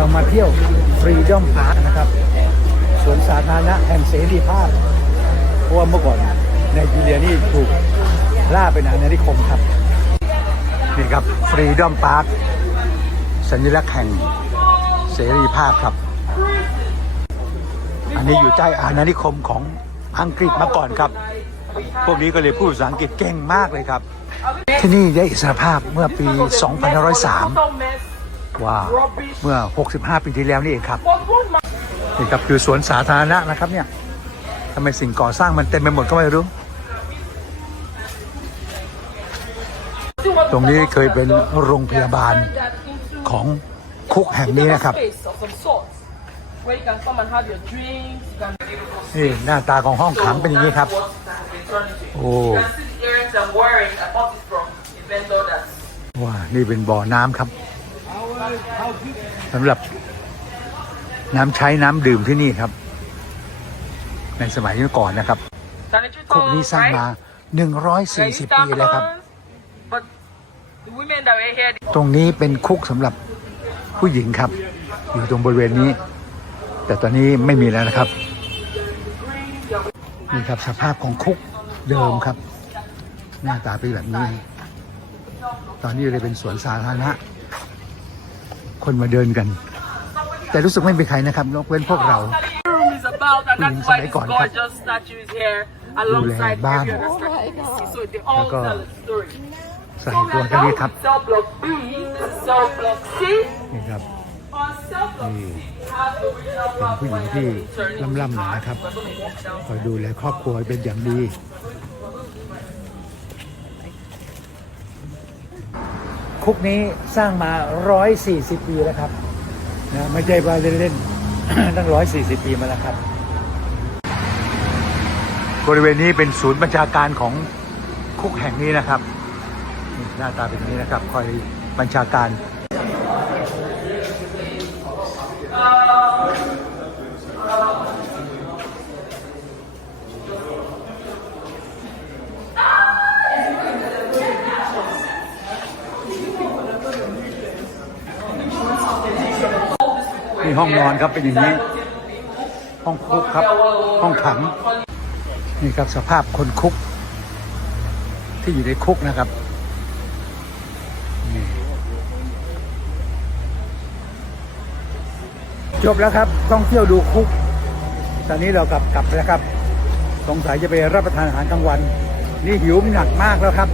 เรามาเที่ยวฟรีดอมพาร์คนะครับสวนสาธารณะแห่งเสรีภาพเพราะว่าเมื่อก่อนในจีเรียนี่ถูกล่าเป็นอาณานิคมครับนี่ครับฟรีดอมพาร์คสัญลักษณ์แห่งเสรีภาพครับ อันนี้อยู่ใต้อาณานิคมของอังกฤษมาก่อนครับ พวกนี้ก็เลยพูดภาษาอังกฤษเก่งมากเลยครับ ที่นี่ได้อิสรภาพเมื่อปี 2503 ว้าเมื่อ 65 ปีที่แล้วนี่เองครับนี่ครับคือสวนสาธารณะนะครับเนี่ยทำไมสิ่งก่อสร้างมันเต็มไปหมดก็ไม่รู้ ตรงนี้เคยเป็นโรงพยาบาลของคุกแห่งนี้นะครับนี่หน้าตาของห้องขังเป็นอย่างนี้ครับ โอ้ว้านี่เป็นบ่อน้ำครับ สำหรับน้ำใช้น้ำดื่มที่นี่ครับ ในสมัยก่อนนะครับคุกนี้สร้างมา 140 ปีแล้วครับ ตรงนี้เป็นคุกสำหรับผู้หญิงครับ อยู่ตรงบริเวณนี้ แต่ตอนนี้ไม่มีแล้วนะครับนี่ครับสภาพของคุกเดิมครับ หน้าตาเป็นแบบนี้ ตอนนี้เลยเป็นสวนสาธารณะ คนมาเดินกัน แต่รู้สึกไม่มีใครนะครับยกเว้นพวกเรา the room is about, and that's why this Saigon, ครับ gorgeous statue is here alongside Bang. every other statue you see. So they all Saigon. tell a story. ใส่ตัวกันนี้ครับ Cell block B, cell block C. นี่ครับ On cell block นี่ has the original เป็นผู้หญิงที่ล่ำๆหน่อยนะครับ We're gonna walk down คอยดูแลครอบครัวเป็นอย่างดี คุกนี้สร้างมา 140 ปีแล้วครับนะไม่ใช่ว่าเล่นๆตั้ง 140 ปีมาแล้วครับ บริเวณนี้เป็นศูนย์บัญชาการของคุกแห่งนี้นะครับหน้าตาเป็นนี้นะครับ คอยบัญชาการ นี่ห้องนอนครับเป็นอย่างนี้ ห้องคุกครับ ห้องขัง นี่ครับสภาพคนคุก ที่อยู่ในคุกนะครับจบแล้วครับต้องเที่ยวดูคุก ตอนนี้เรากลับกลับแล้วครับ สงสัยจะไปรับประทานอาหารกลางวัน นี่หิวหนักมากแล้วครับ